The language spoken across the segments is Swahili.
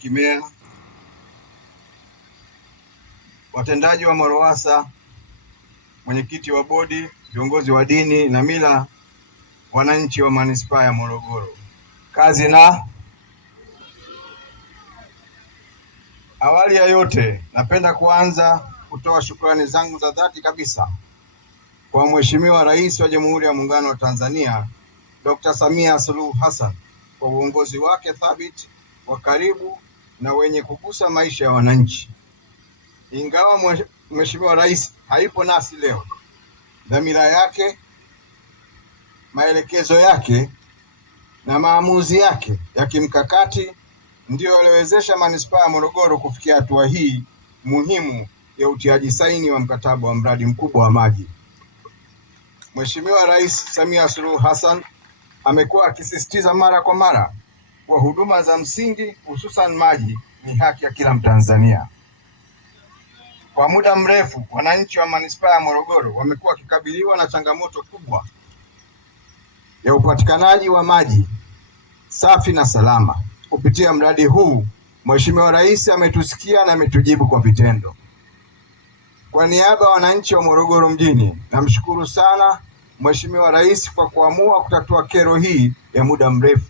Kimea, watendaji wa MORUWASA, mwenyekiti wa bodi, viongozi wa dini na mila, wananchi wa manispaa ya Morogoro. Kazi na awali ya yote, napenda kuanza kutoa shukrani zangu za dhati kabisa kwa Mheshimiwa Rais wa Jamhuri ya Muungano wa Tanzania, Dr. Samia Suluhu Hassan kwa uongozi wake thabiti, wa karibu na wenye kugusa maisha ya wananchi. Ingawa Mheshimiwa Rais haipo nasi leo, dhamira yake, maelekezo yake na maamuzi yake ya kimkakati ndiyo yaliwezesha manispaa ya Morogoro kufikia hatua hii muhimu ya utiaji saini wa mkataba wa mradi mkubwa wa maji. Mheshimiwa Rais Samia Suluhu Hassan amekuwa akisisitiza mara kwa mara kuwa huduma za msingi hususan maji ni haki ya kila Mtanzania. Kwa muda mrefu, wananchi wa manispaa ya Morogoro wamekuwa wakikabiliwa na changamoto kubwa ya upatikanaji wa maji safi na salama. Kupitia mradi huu, Mheshimiwa Rais ametusikia na ametujibu kwa vitendo. Kwa niaba ya wananchi wa Morogoro mjini, namshukuru sana Mheshimiwa Rais kwa kuamua kutatua kero hii ya muda mrefu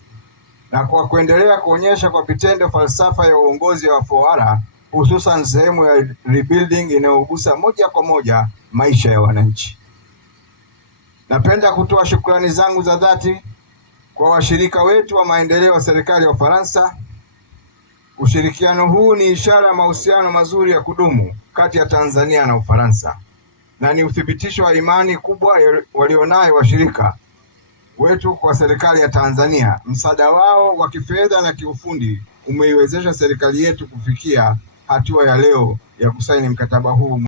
na kwa kuendelea kuonyesha kwa vitendo falsafa ya uongozi wa 4R, hususan sehemu ya rebuilding inayogusa moja kwa moja maisha ya wananchi. Napenda kutoa shukrani zangu za dhati kwa washirika wetu wa maendeleo wa serikali ya Ufaransa. Ushirikiano huu ni ishara ya mahusiano mazuri ya kudumu kati ya Tanzania na Ufaransa na ni uthibitisho wa imani kubwa walionayo washirika wetu kwa serikali ya Tanzania. Msaada wao wa kifedha na kiufundi umeiwezesha serikali yetu kufikia hatua ya leo ya kusaini mkataba huu.